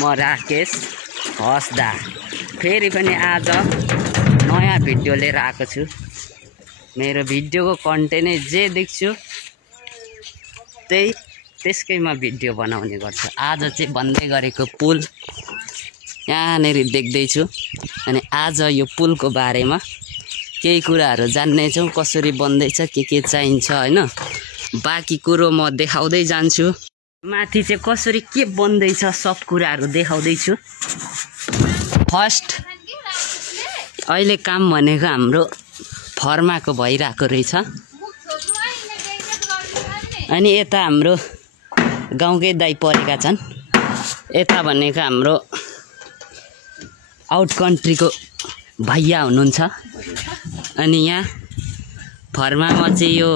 म राकेश हस्दा फेरि पनि आज नयाँ भिडियो लिएर आएको छु। मेरो भिडियोको कन्टेन्ट जे देख्छु त्यसकै म भिडियो बनाउने गर्छु। आज चाहिँ बन्दै गरेको पुल यहाँनेर देख्दैछु अनि आज यो पुलको बारेमा केही कुराहरू जान्नेछौँ, कसरी बन्दैछ, के चाहिन्छ हैन। बाँकी कुरो म देखाउँदै जान्छु। माथि चाहिँ कसरी के बन्दैछ सब कुराहरू देखाउँदैछु। फर्स्ट अहिले काम भनेको हाम्रो फर्माको भइरहेको रहेछ अनि यता हाम्रो गाउँकै दाइ परेका छन्। यता भनेको हाम्रो आउट कन्ट्रीको भैया हुनुहुन्छ अनि यहाँ फर्मामा चाहिँ यो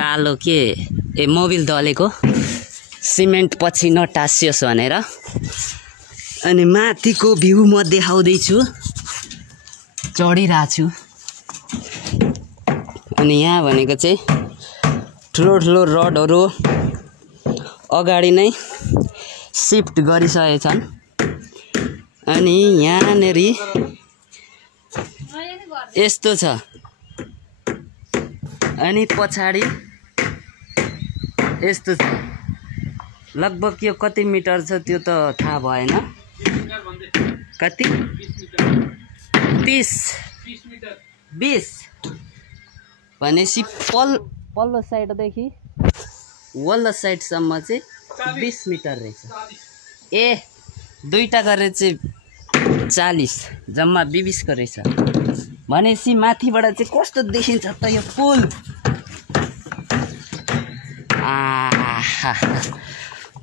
कालो मोबिल दलेको सिमेन्ट पछि नटासियोस् भनेर। अनि माथिको भ्यू म देखाउँदैछु, चढिरहेको छु। अनि यहाँ भनेको चाहिँ ठुलो ठुलो रडहरू अगाडि नै सिफ्ट गरिसकेछन् अनि यहाँनेरि यस्तो छ अनि पछाडि यस्तो छ। लगभग यो कति मिटर छ त्यो त थाहा भएन, कति 20 भनेपछि पल्लो साइडदेखि वल्लो साइडसम्म चाहिँ 20 मिटर रहेछ। ए दुईटा गरेर चाहिँ 40 जम्मा 20 को रहेछ। भनेपछि माथिबाट चाहिँ कस्तो देखिन्छ त यो पुल।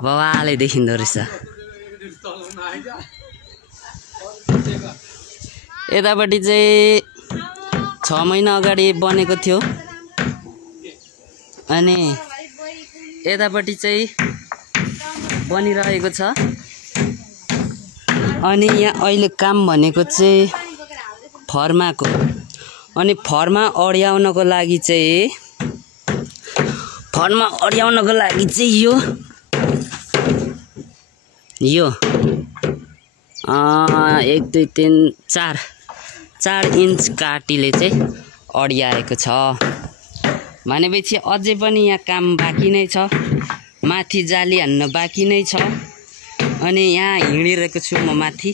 बवाले देखिँदो रहेछ। यतापट्टि चाहिँ 6 महिना अगाडि बनेको थियो अनि यतापट्टि चाहिँ बनिरहेको छ। अनि यहाँ अहिले काम भनेको चाहिँ फर्माको। अनि फर्मा अड्याउनको लागि चाहिँ 1 2 3 4 इन्च काटीले चाहिँ अड्याएको छ। भनेपछि अझै पनि यहाँ काम बाँकी नै छ, माथि जाली हान्न बाँकी नै छ। अनि यहाँ हिँडिरहेको छु म माथि,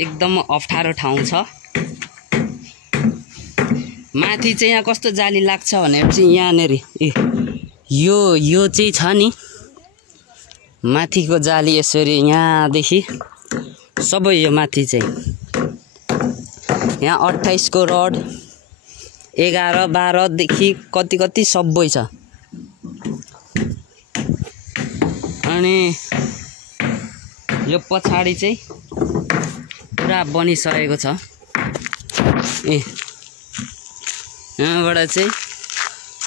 एकदम अप्ठ्यारो ठाउँ छ। माथि चाहिँ यहाँ कस्तो जाली लाग्छ भनेपछि यहाँनेर यो चाहिँ छ नि माथिको जाली, यसरी यहाँदेखि सबै यो माथि चाहिँ यहाँ 28 को रड 11 12 देखि कति सबै छ। अनि यो पछाडि चाहिँ पुरा बनिसकेको छ। यहाँबाट चाहिँ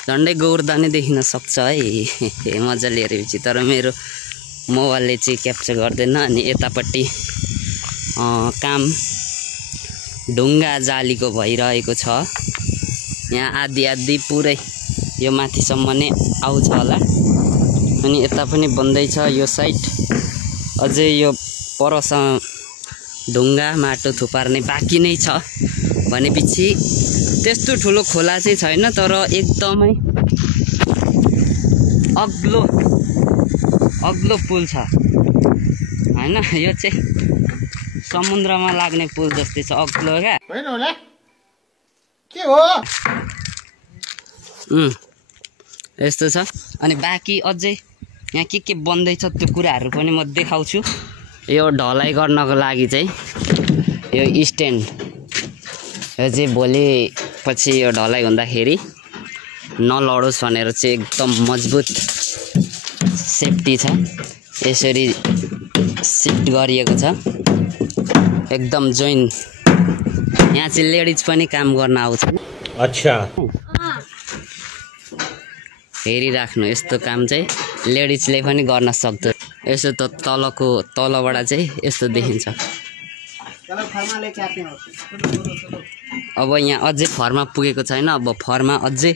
झन्डै गोर्दाने देखिन सक्छ है मजाले हेरेपछि। तर मेरो मोबाइलले चाहिँ क्याप्चर गर्दैन। अनि यतापट्टि काम ढुङ्गा जालीको भइरहेको छ। यहाँ आधी पुरै यो माथिसम्म नै आउँछ होला। अनि यता पनि बन्दैछ यो साइड, अझै यो परसँग ढुङ्गा माटो थुपार्ने बाँकी नै छ। भनेपछि त्यस्तो ठुलो खोला चाहिँ छैन, तर एकदमै अग्लो पुल छ हैन। यो चाहिँ समुद्रमा लाग्ने पुल जस्तै छ, अग्लो क्या के हो यस्तो छ। अनि बाँकी अझै यहाँ के बन्दैछ त्यो कुराहरू पनि म देखाउँछु। यो ढलाइ गर्नको लागि चाहिँ यो स्ट्यान्ड, यो चाहिँ भोलि पछि यो ढलाइ हुँदाखेरि नलडोस् भनेर चाहिँ एकदम मजबुत सेफ्टी छ। यसरी सिफ्ट गरिएको छ एकदम जोइन। यहाँ चाहिँ लेडिज पनि काम गर्न आउँछ। अच्छा हेरिराख्नु, यस्तो काम चाहिँ लेडिजले पनि गर्न सक्छ। यसो त तलबाट चाहिँ यस्तो देखिन्छ। अब यहाँ अझै फर्मा पुगेको छैन, अब फर्मा अझै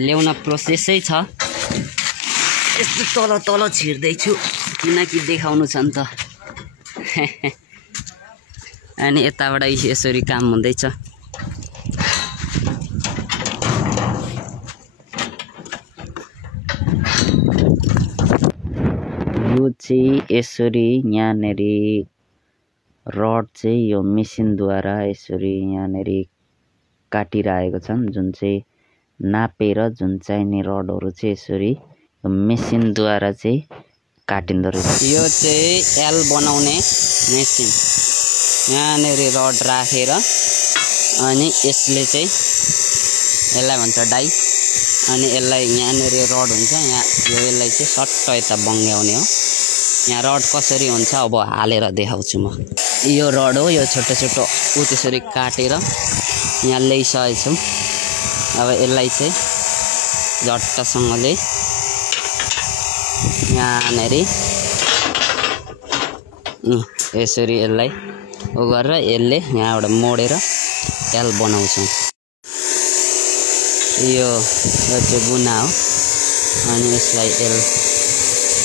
ल्याउन प्रोसेसै छ। यस्तो तल तल छिर्दैछु किनकि देखाउनु छ नि त। अनि यताबाट यसरी काम हुँदैछ। यो चाहिँ यसरी यहाँनेरि रड चाहिँ यो मेसिनद्वारा यसरी यहाँनेरि काटिरहेको छन्, जुन चाहिँ नापेर जुन चाहिने रडहरू चाहिँ यसरी मेसिनद्वारा चाहिँ काटिँदो रहेछ। यो चाहिँ एल बनाउने मेसिन, यहाँनेरि रड राखेर अनि यसले चाहिँ यसलाई भन्छ डाई, अनि यसलाई यहाँनेरि रड हुन्छ यहाँ, यसलाई चाहिँ सट्ट यता बङ्ग्याउने हो। यहाँ रड कसरी हुन्छ अब हालेर देखाउँछु म। यो रड हो, यो छोटो छोटो ऊ त्यसरी काटेर यहाँ ल्याइसकेको छौँ। अब यसलाई चाहिँ झट्टसँगले यहाँनेरि यसरी यसलाई उ गरेर यसले यहाँबाट मोडेर एल बनाउँछौँ। यो चाहिँ गुना हो, अनि यसलाई एल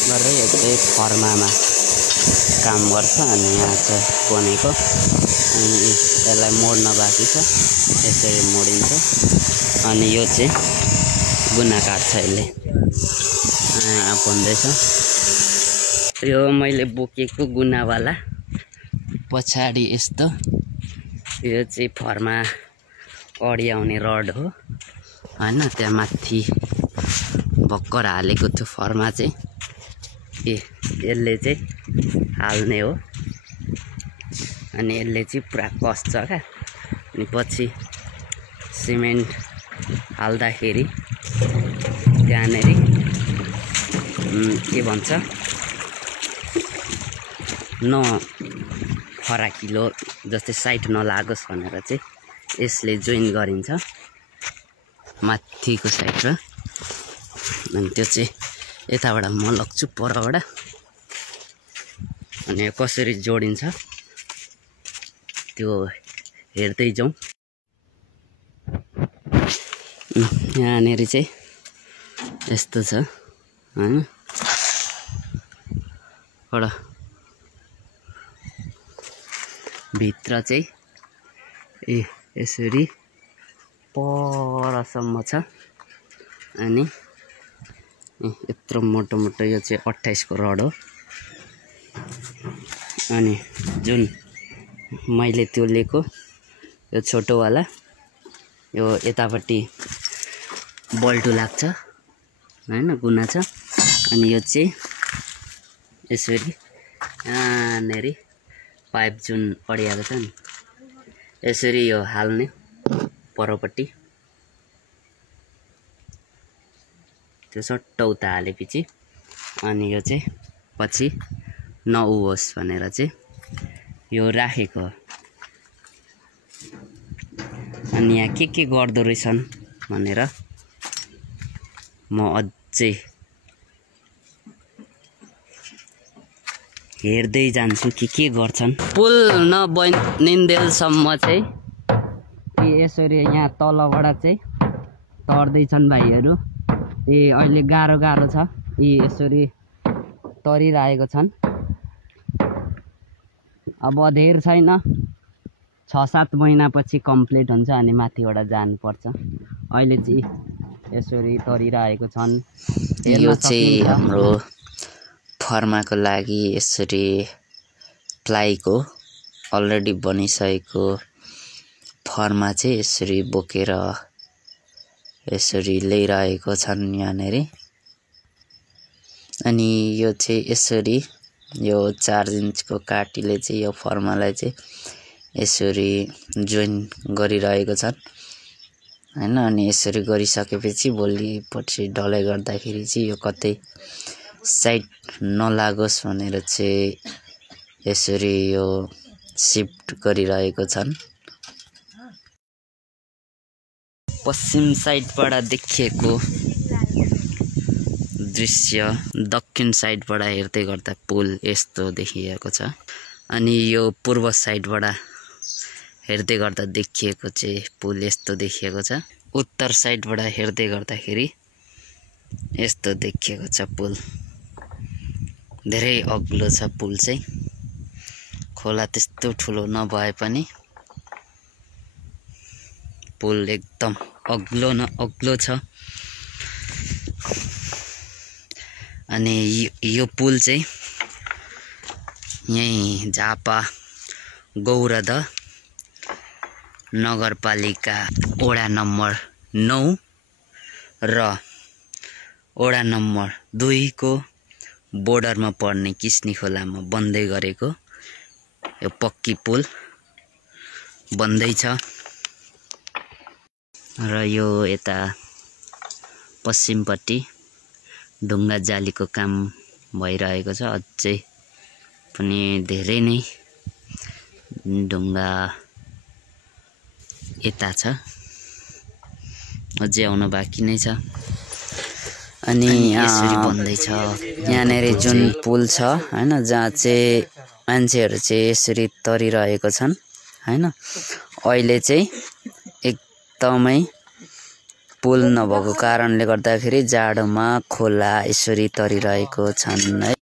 गरेर यो चाहिँ फर्मामा काम गर्छ। अनि यहाँ चाहिँ बनेको, अनि यसलाई मोड्न बाँकी छ, यसरी मोडिन्छ। अनि यो चाहिँ गुना काट्छ यसले भन्दैछ। यो मैले बोकेको गुनावाला पछाडि यस्तो, यो चाहिँ फर्मा अड्याउने रड हो हैन, त्यहाँ माथि भक्कर हालेको थियो फर्मा चाहिँ, यसले चाहिँ हाल्ने हो। अनि यसले चाहिँ पुरा कस्छ क्या, अनि पछि सिमेन्ट हाल्दाखेरि त्यहाँनेरि के भन्छ फराकिलो जस्तै साइड नलागोस् भनेर चाहिँ यसले जोइन गरिन्छ माथिको साइड र। अनि त्यो चाहिँ यताबाट म लग्छु परबाट, अनि कसरी जोडिन्छ त्यो हेर्दै जाउँ। यहाँनेरि चाहिँ यस्तो छ हैन, एउटा भित्र चाहिँ यसरी परसम्म छ। अनि यत्रो मोटो मोटो यो चाहिँ 28 को रड हो। अनि जुन मैले त्यो लिएको यो छोटोवाला, यो यतापट्टि बल्टु लाग्छ हैन, गुना छ। अनि यो चाहिँ यसरी यहाँनेरि पाइप जुन अडिएको छ नि, यसरी यो हाल्ने परपट्टि, त्यो सट्ट उता हालेपछि अनि यो चाहिँ पछि नउहोस् भनेर चाहिँ यो राखेको। अनि यहाँ के गर्दो रहेछन् भनेर म अझै हेर्दै जान्छु के गर्छन्। पुल नबनिन्जेलसम्म चाहिँ यसरी यहाँ तलबाट चाहिँ तर्दैछन् भाइहरू। अहिले गाह्रो छ, यसरी तरिरहेको छन्। अब धेर छैन, 6-7 महिनापछि कम्प्लिट हुन्छ, अनि माथिबाट जानुपर्छ। अहिले चाहिँ यसरी तरिरहेको छन्। यो चाहिँ हाम्रो फर्माको लागि यसरी प्लाईको अलरेडी बनिसकेको फर्मा चाहिँ यसरी बोकेर यसरी ल्याइरहेको छन् यहाँनेरि। अनि यो चाहिँ यसरी यो 4 इन्चको काटीले चाहिँ यो फर्मालाई चाहिँ यसरी जोइन गरिरहेको छन् हैन। अनि यसरी गरिसकेपछि भोलिपछि ढलाइ गर्दाखेरि चाहिँ यो कतै साइड नलागोस् भनेर चाहिँ यसरी यो शिफ्ट गरिरहेको छन्। पश्चिम साइडबाट देखिएको दृश्य दक्षिण साइडबाट हेर्दै गर्दा पुल यस्तो देखिएको छ। अनि यो पूर्व साइडबाट हेर्दै गर्दा देखिएको चाहिँ पुल यस्तो देखिएको छ। उत्तर साइडबाट हेर्दै गर्दाखेरि यस्तो देखिएको छ पुल। धेरै अग्लो छ पुल चाहिँ। खोला त्यस्तो ठुलो नभए पनि पुल एकदम अग्लो छ। अनि यो पुल चाहिँ यही झापा गौरद नगरपालिका वडा नम्बर 9 र वडा नम्बर 2 को बोर्डरमा पर्ने किस्नी खोलामा बन्दै गरेको यो पक्की पुल बन्दैछ। र यो यता पश्चिमपट्टि ढुङ्गा जालीको काम भइरहेको छ। अझै पनि धेरै नै ढुङ्गा यता छ, अझै आउन बाँकी नै छ। अनि यसरी बन्दैछ। यहाँनिर जुन पुल छ हैन, जहाँ चाहिँ मान्छेहरू चाहिँ यसरी तरिरहेको छन् हैन। अहिले चाहिँ एकदमै पुल नभएको कारणले गर्दाखेरि जाडोमा खोला यसरी तरिरहेको छन् है।